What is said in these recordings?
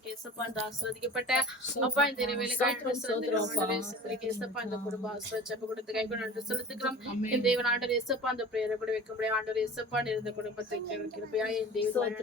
சத்திரிக்கை ஏசப்பா அந்த ஆசீர்வதிக்கப்பட்ட அப்பா இந்த வேலைக்காக சத்திரிக்கை ஏசப்பா இந்த குடும்ப ஆசீர்வதிச்சப்ப கொடுத்து கை கொண்டு நன்றி செலுத்துக்கிறோம். என் தேவன் ஆண்டவர் ஏசப்பா அந்த பிரேயரை கூட வைக்க முடியாது. ஆண்டவர் ஏசப்பா இருந்த குடும்பத்தை கிருபையா என் தேவன்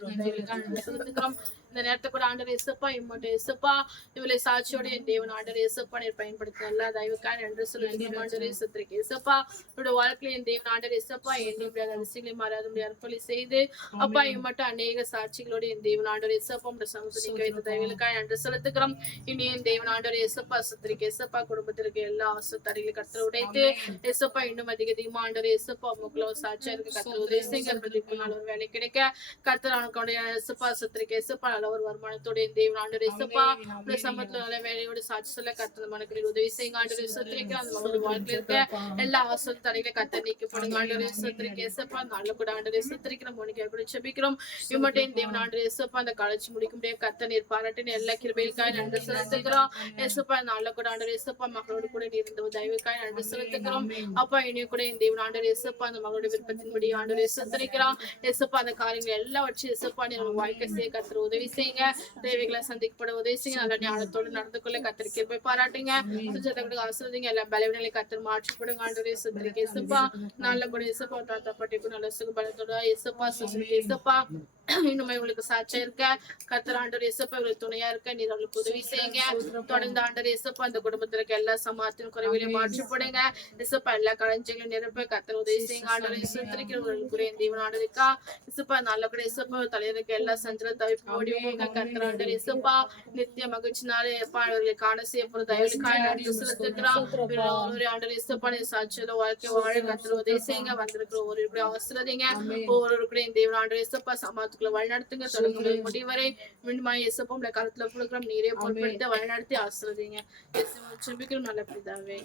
நன்றி செலுத்துக்கிறோம். இந்த நேரத்தை கூட ஆண்டவர் ஏசப்பா இம்மட்டும் ஏசப்பா இவளை சாட்சியோட என் தேவன் ஆண்டவர் ஏசப்பா நீர் பயன்படுத்த எல்லா தயவுக்காக நன்றி செலுத்துகிறோம். ஆண்டவர் சத்திரிக்கை ஏசப்பா இவருடைய வாழ்க்கையில என் தேவன் ஆண்டவர் ஏசப்பா எண்ணி முடியாத அதிசயங்களை மாறாத முடியாத அற்புதங்களை செய்து அப்பா இம்மட்டும் அநேக சாட்சிகளோட என் தேவன் ஆண்டவர் ஏசப்பா உடைய சமுதிரிக்க வைத்த தயவுகளுக்காக நன்றி செலுத்துகிறோம். இனி என் தேவன் ஆண்டவர் ஏசப்பா சத்திரிக்கை ஏசப்பா குடும்பத்திற்கு எல்லா ஆசத்தரைகளை கத்தர் உடைத்து ஏசப்பா இன்னும் அதிகமா ஆண்டவர் ஏசப்பா உங்களுக்குள்ள சாட்சியா இருக்க கத்தர் உதவி செய்யுங்க. நல்ல ஒரு வேலை கிடைக்க கத்தர் அவனுடைய ஏசப்பா சத்திரிக்கை ஏசப்பா நல்ல ஒரு வருமானத்தோட என் தேவன் ஆண்டவர் ஏசப்பா உடைய சமத்துல நல்ல வேலையோட சாட்சி சொல்ல கத்தர் மனக்களில் உதவி செய்யுங்க. ஆண்டவர் சத்திரிக்கை அந்த மகளோட வாழ்க்கையில இருக்க எல்லா ஆசல் தடைகளை கத்த நீக்கப்படுங்க. ஆண்டவர் சத்திரிக்கை ஏசப்பா நல்ல கூட ஆண்டவர் சத்திரிக்கிற மோனிக்கா கூட செபிக்கிறோம். இம்மட்டையும் தேவன் ஆண்டவர் ஏசப்பா அந்த காலேஜ் முடிக்க முடியாது கத்த நீர் பாராட்டின எல்லா கிருபைகளுக்காக நன்றி செலுத்துகிறோம். ஏசப்பா நல்ல கூட ஆண்டவர் ஏசப்பா மகளோடு கூட நீர் இருந்த தயவுக்காக நன்றி செலுத்துகிறோம். அப்பா இனியும் கூட இந்த தேவன் ஆண்டவர் ஏசப்பா அந்த மகளோட விருப்பத்தின்படி ஆண்டவர் சத்திரிக்கிறான். ஏசப்பா அந்த காரியங்கள் எல்லாம் வச்சு ஏசப்பா நீர் வாழ்க்கை செய்ய கத்திர உதவி செய்யுங்க. தேவைகளை சந்திக்கப்பட உதவி செய்யுங்க. நல்ல ஞானத்தோடு நடந்து கொள்ள கத்திர கிருபை பாராட்டுங்க. சுஜாதா ஆசிரியங்க எல்லா பலவீனங்களை கத்திர மாற்றப்படுங்க. ஆண்டவர் சத்திரிக்கை ஏசப்பா நல்ல கூட ஏசப்பா தாத்தா பாட்டிக்கு நல்ல சுகபலத்தோட ஏசப்பா சத்திரிக்கை ஏசப்பா இன்னுமே உங்களுக்கு சாட்சியா இருக்க கர்த்தர் ஆண்டவர் ஏசப்பா இவங்களுக்கு துணையா இருக்க நீர் அவங்களுக்கு உதவி செய்யுங்க. தொடர்ந்து ஆண்டவர் ஏசப்பா அந்த குடும்பத்துல இருக்க எல்லா சமாத்தின் குறைவிலையும் மாற்றிப்படுங்க. ஏசப்பா எல்லா களஞ்சியங்களும் நிரப்ப கர்த்தர் உதவி செய்யுங்க. ஆண்டவர் ஏசத்திரிக்கிறவர்களுக்குரிய தேவன் ஆண்டவருக்கா ஏசப்பா நல்ல கூட ஏசப்பா தலைவருக்கு எல்லா சஞ்சல தவிப்பு ஓடி போங்க. கர்த்தர் ஆண்டவர் ஏசப்பா நித்திய மகிழ்ச்சினாலே எப்பா அவர்களை காண செய்யப்படுற தயவுக்காக நன்றி செலுத்துகிறோம். ஆண்டவர் ஏசப்பா சாட்சியில வாழ்க்கை வாழ கர்த்தர் உதவி செய்யுங்க. வந்திருக்கிற ஒரு அவசரதிங்க ஒவ்வொருவருடைய தேவன் ஆண்டவர் ஏசப்பா சமாத்து வழிநடத்துங்க. தொடர்ந்து முடிவரை மீண்டும் இயேசுப்பா உடைய கருத்துல கொடுக்கிறோம். நீரே பொருட்படுத்த வழிநடத்தி ஆசீர்வதிங்க. நல்ல பிதாவே.